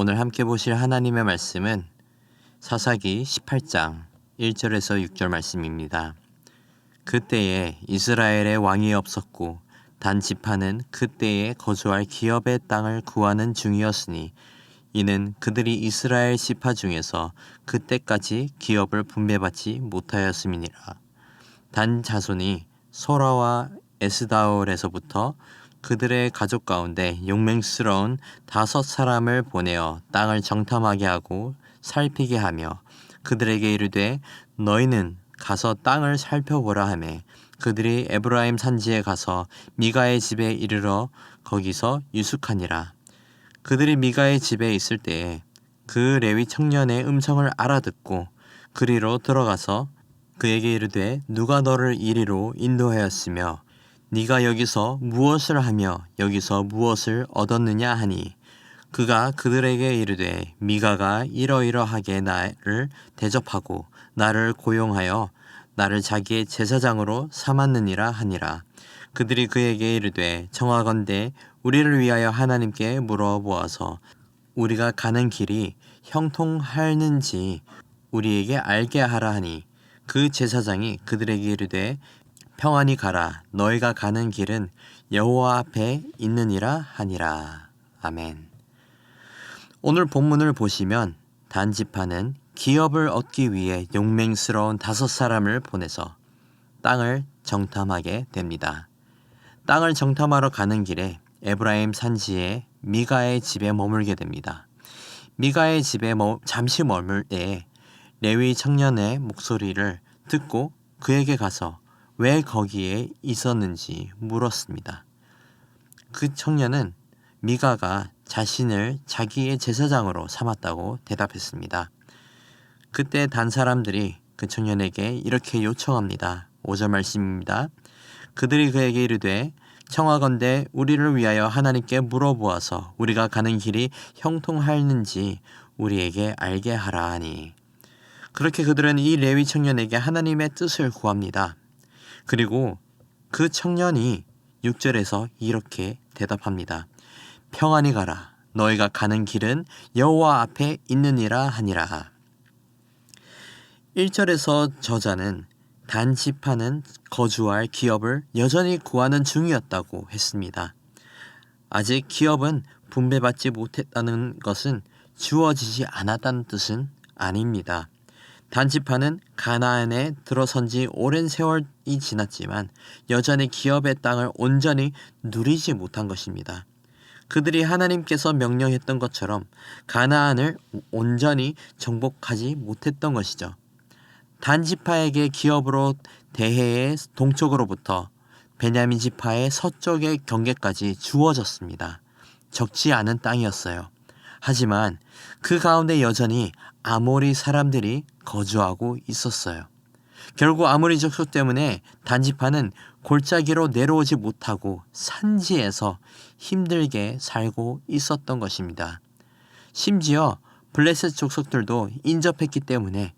오늘 함께 보실 하나님의 말씀은 사사기 18장 1절에서 6절 말씀입니다. 그때에 이스라엘에 왕이 없었고 단 지파는 그때에 거주할 기업의 땅을 구하는 중이었으니 이는 그들이 이스라엘 지파 중에서 그때까지 기업을 분배받지 못하였음이니라. 단 자손이 소라와 에스다올에서부터 그들의 가족 가운데 용맹스러운 5사람을 보내어 땅을 정탐하게 하고 살피게 하며 그들에게 이르되 너희는 가서 땅을 살펴보라 하매 그들이 에브라임 산지에 가서 미가의 집에 이르러 거기서 유숙하니라. 그들이 미가의 집에 있을 때에 그 레위 청년의 음성을 알아듣고 그리로 들어가서 그에게 이르되 누가 너를 이리로 인도하였으며 네가 여기서 무엇을 하며 여기서 무엇을 얻었느냐 하니 그가 그들에게 이르되 미가가 이러이러하게 나를 대접하고 나를 고용하여 나를 자기의 제사장으로 삼았느니라 하니라. 그들이 그에게 이르되 청하건대 우리를 위하여 하나님께 물어보아서 우리가 가는 길이 형통하는지 우리에게 알게 하라 하니 그 제사장이 그들에게 이르되 평안히 가라 너희가 가는 길은 여호와 앞에 있느니라 하니라. 아멘. 오늘 본문을 보시면 단 지파는 기업을 얻기 위해 용맹스러운 5사람을 보내서 땅을 정탐하게 됩니다. 땅을 정탐하러 가는 길에 에브라임 산지에 미가의 집에 머물게 됩니다. 미가의 집에 잠시 머물 때에 레위 청년의 목소리를 듣고 그에게 가서 왜 거기에 있었는지 물었습니다. 그 청년은 미가가 자신을 자기의 제사장으로 삼았다고 대답했습니다. 그때 단 사람들이 그 청년에게 이렇게 요청합니다. 5절 말씀입니다. 그들이 그에게 이르되 청하건대 우리를 위하여 하나님께 물어보아서 우리가 가는 길이 형통하는지 우리에게 알게 하라 하니 그렇게 그들은 이 레위 청년에게 하나님의 뜻을 구합니다. 그리고 그 청년이 6절에서 이렇게 대답합니다. 평안히 가라 너희가 가는 길은 여호와 앞에 있느니라 하니라. 1절에서 저자는 단 지파는 거주할 기업을 여전히 구하는 중이었다고 했습니다. 아직 기업은 분배받지 못했다는 것은 주어지지 않았다는 뜻은 아닙니다. 단 지파는 가나안에 들어선 지 오랜 세월이 지났지만 여전히 기업의 땅을 온전히 누리지 못한 것입니다. 그들이 하나님께서 명령했던 것처럼 가나안을 온전히 정복하지 못했던 것이죠. 단 지파에게 기업으로 대해의 동쪽으로부터 베냐민 지파의 서쪽의 경계까지 주어졌습니다. 적지 않은 땅이었어요. 하지만 그 가운데 여전히 아모리 사람들이 거주하고 있었어요. 결국 아모리 족속 때문에 단 지파는 골짜기로 내려오지 못하고 산지에서 힘들게 살고 있었던 것입니다. 심지어 블레셋 족속들도 인접했기 때문에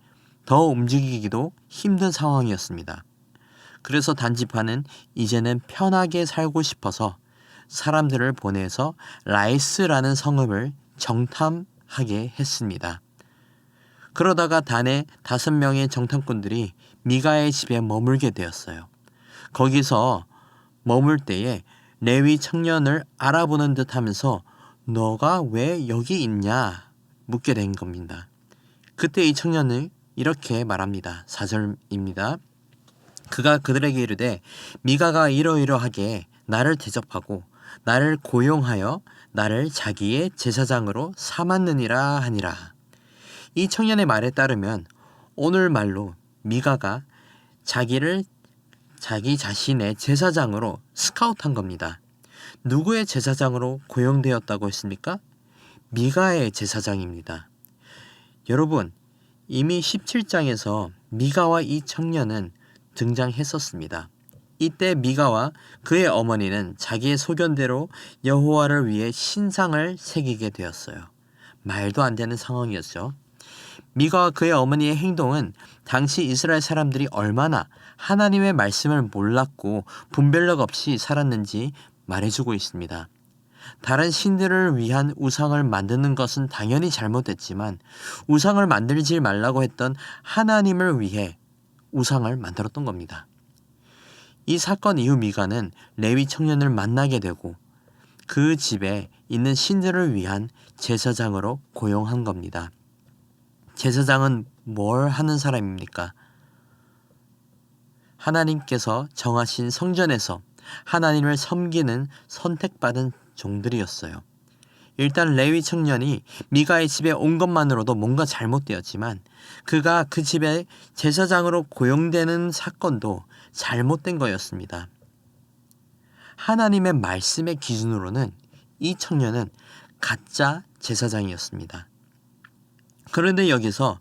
더 움직이기도 힘든 상황이었습니다. 그래서 단 지파는 이제는 편하게 살고 싶어서 사람들을 보내서 라이스라는 성읍을 정탐하게 했습니다. 그러다가 단의 5명의 정탐꾼들이 미가의 집에 머물게 되었어요. 거기서 머물 때에 레위 청년을 알아보는 듯 하면서 너가 왜 여기 있냐 묻게 된 겁니다. 그때 이 청년은 이렇게 말합니다. 4절입니다. 그가 그들에게 이르되 미가가 이러이러하게 나를 대접하고 나를 고용하여 나를 자기의 제사장으로 삼았느니라 하니라. 이 청년의 말에 따르면 오늘 말로 미가가 자기 자신의 제사장으로 스카우트한 겁니다. 누구의 제사장으로 고용되었다고 했습니까? 미가의 제사장입니다. 여러분, 이미 17장에서 미가와 이 청년은 등장했었습니다. 이때 미가와 그의 어머니는 자기의 소견대로 여호와를 위해 신상을 새기게 되었어요. 말도 안 되는 상황이었죠. 미가와 그의 어머니의 행동은 당시 이스라엘 사람들이 얼마나 하나님의 말씀을 몰랐고 분별력 없이 살았는지 말해주고 있습니다. 다른 신들을 위한 우상을 만드는 것은 당연히 잘못됐지만 우상을 만들지 말라고 했던 하나님을 위해 우상을 만들었던 겁니다. 이 사건 이후 미가는 레위 청년을 만나게 되고 그 집에 있는 신들을 위한 제사장으로 고용한 겁니다. 제사장은 뭘 하는 사람입니까? 하나님께서 정하신 성전에서 하나님을 섬기는 선택받은 종들이었어요. 일단 레위 청년이 미가의 집에 온 것만으로도 뭔가 잘못되었지만 그가 그 집에 제사장으로 고용되는 사건도 잘못된 거였습니다. 하나님의 말씀의 기준으로는 이 청년은 가짜 제사장이었습니다. 그런데 여기서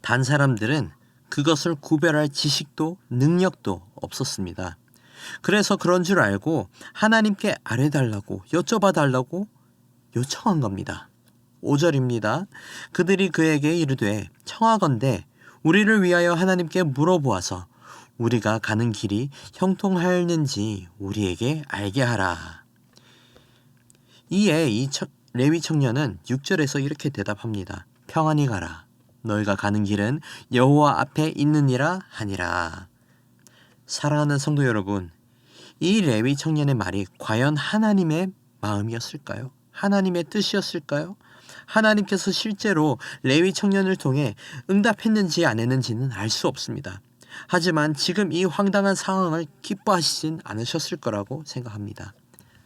단 사람들은 그것을 구별할 지식도 능력도 없었습니다. 그래서 그런 줄 알고 하나님께 아뢰달라고 여쭤봐달라고 요청한 겁니다. 5절입니다. 그들이 그에게 이르되 청하건대 우리를 위하여 하나님께 물어보아서 우리가 가는 길이 형통하였는지 우리에게 알게 하라. 이에 레위 청년은 6절에서 이렇게 대답합니다. 평안히 가라. 너희가 가는 길은 여호와 앞에 있느니라 하니라. 사랑하는 성도 여러분, 이 레위 청년의 말이 과연 하나님의 마음이었을까요? 하나님의 뜻이었을까요? 하나님께서 실제로 레위 청년을 통해 응답했는지 안 했는지는 알 수 없습니다. 하지만 지금 이 황당한 상황을 기뻐하시진 않으셨을 거라고 생각합니다.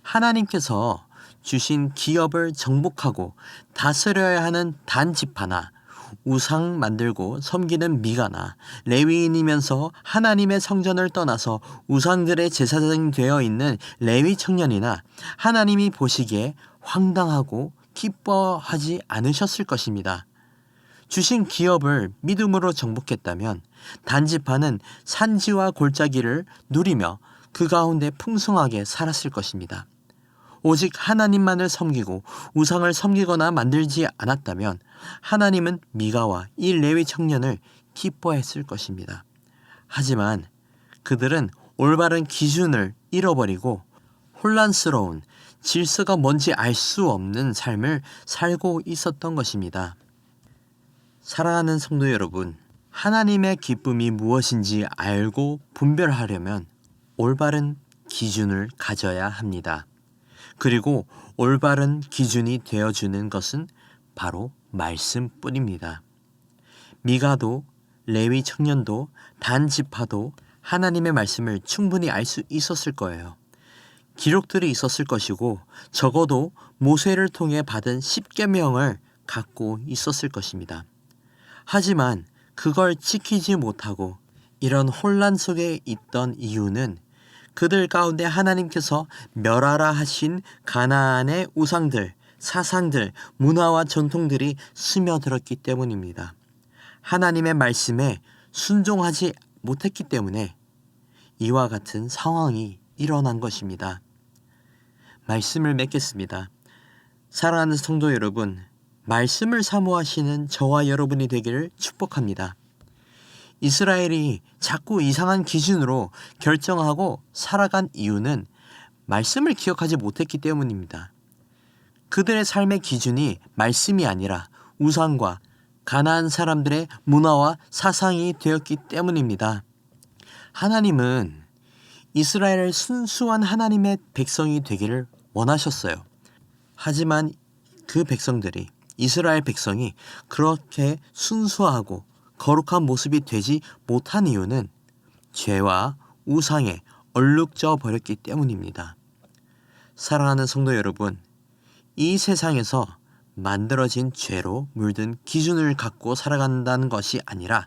하나님께서 주신 기업을 정복하고 다스려야 하는 단지파나 우상 만들고 섬기는 미가나 레위인이면서 하나님의 성전을 떠나서 우상들의 제사장이 되어 있는 레위 청년이나 하나님이 보시기에 황당하고 기뻐하지 않으셨을 것입니다. 주신 기업을 믿음으로 정복했다면 단지파는 산지와 골짜기를 누리며 그 가운데 풍성하게 살았을 것입니다. 오직 하나님만을 섬기고 우상을 섬기거나 만들지 않았다면 하나님은 미가와 이 레위 청년을 기뻐했을 것입니다. 하지만 그들은 올바른 기준을 잃어버리고 혼란스러운 질서가 뭔지 알 수 없는 삶을 살고 있었던 것입니다. 사랑하는 성도 여러분, 하나님의 기쁨이 무엇인지 알고 분별하려면 올바른 기준을 가져야 합니다. 그리고 올바른 기준이 되어주는 것은 바로 말씀뿐입니다. 미가도 레위 청년도 단지파도 하나님의 말씀을 충분히 알 수 있었을 거예요. 기록들이 있었을 것이고 적어도 모세를 통해 받은 10계명을 갖고 있었을 것입니다. 하지만 그걸 지키지 못하고 이런 혼란 속에 있던 이유는 그들 가운데 하나님께서 멸하라 하신 가나안의 우상들, 사상들, 문화와 전통들이 스며들었기 때문입니다. 하나님의 말씀에 순종하지 못했기 때문에 이와 같은 상황이 일어난 것입니다. 말씀을 맺겠습니다. 사랑하는 성도 여러분, 말씀을 사모하시는 저와 여러분이 되기를 축복합니다. 이스라엘이 자꾸 이상한 기준으로 결정하고 살아간 이유는 말씀을 기억하지 못했기 때문입니다. 그들의 삶의 기준이 말씀이 아니라 우상과 가나안 사람들의 문화와 사상이 되었기 때문입니다. 하나님은 이스라엘을 순수한 하나님의 백성이 되기를 원하셨어요. 하지만 그 백성들이, 이스라엘 백성이 그렇게 순수하고 거룩한 모습이 되지 못한 이유는 죄와 우상에 얼룩져 버렸기 때문입니다. 사랑하는 성도 여러분, 이 세상에서 만들어진 죄로 물든 기준을 갖고 살아간다는 것이 아니라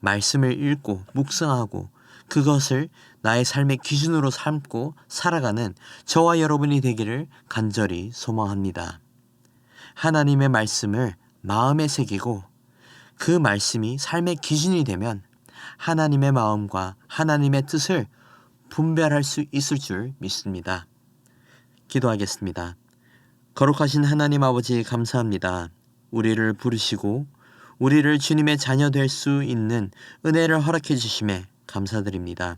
말씀을 읽고 묵상하고 그것을 나의 삶의 기준으로 삼고 살아가는 저와 여러분이 되기를 간절히 소망합니다. 하나님의 말씀을 마음에 새기고 그 말씀이 삶의 기준이 되면 하나님의 마음과 하나님의 뜻을 분별할 수 있을 줄 믿습니다. 기도하겠습니다. 거룩하신 하나님 아버지 감사합니다. 우리를 부르시고 우리를 주님의 자녀 될 수 있는 은혜를 허락해 주심에 감사드립니다.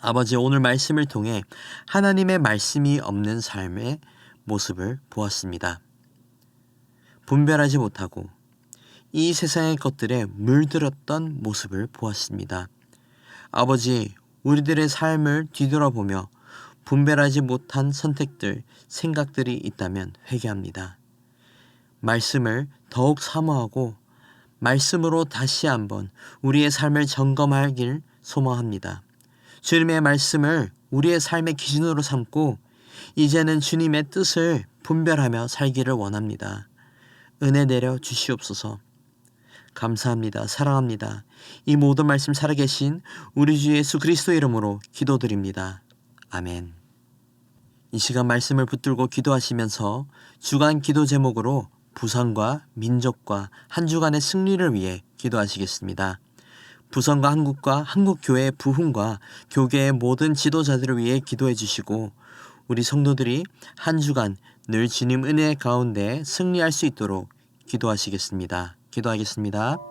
아버지, 오늘 말씀을 통해 하나님의 말씀이 없는 삶에 모습을 보았습니다. 분별하지 못하고 이 세상의 것들에 물들었던 모습을 보았습니다. 아버지, 우리들의 삶을 뒤돌아보며 분별하지 못한 선택들, 생각들이 있다면 회개합니다. 말씀을 더욱 사모하고 말씀으로 다시 한번 우리의 삶을 점검하길 소망합니다. 주님의 말씀을 우리의 삶의 기준으로 삼고 이제는 주님의 뜻을 분별하며 살기를 원합니다. 은혜 내려 주시옵소서. 감사합니다. 사랑합니다. 이 모든 말씀 살아계신 우리 주 예수 그리스도 이름으로 기도드립니다. 아멘. 이 시간 말씀을 붙들고 기도하시면서 주간 기도 제목으로 부산과 민족과 한 주간의 승리를 위해 기도하시겠습니다. 부산과 한국과 한국교회의 부흥과 교계의 모든 지도자들을 위해 기도해 주시고 우리 성도들이 한 주간 늘 주님 은혜 가운데 승리할 수 있도록 기도하시겠습니다. 기도하겠습니다.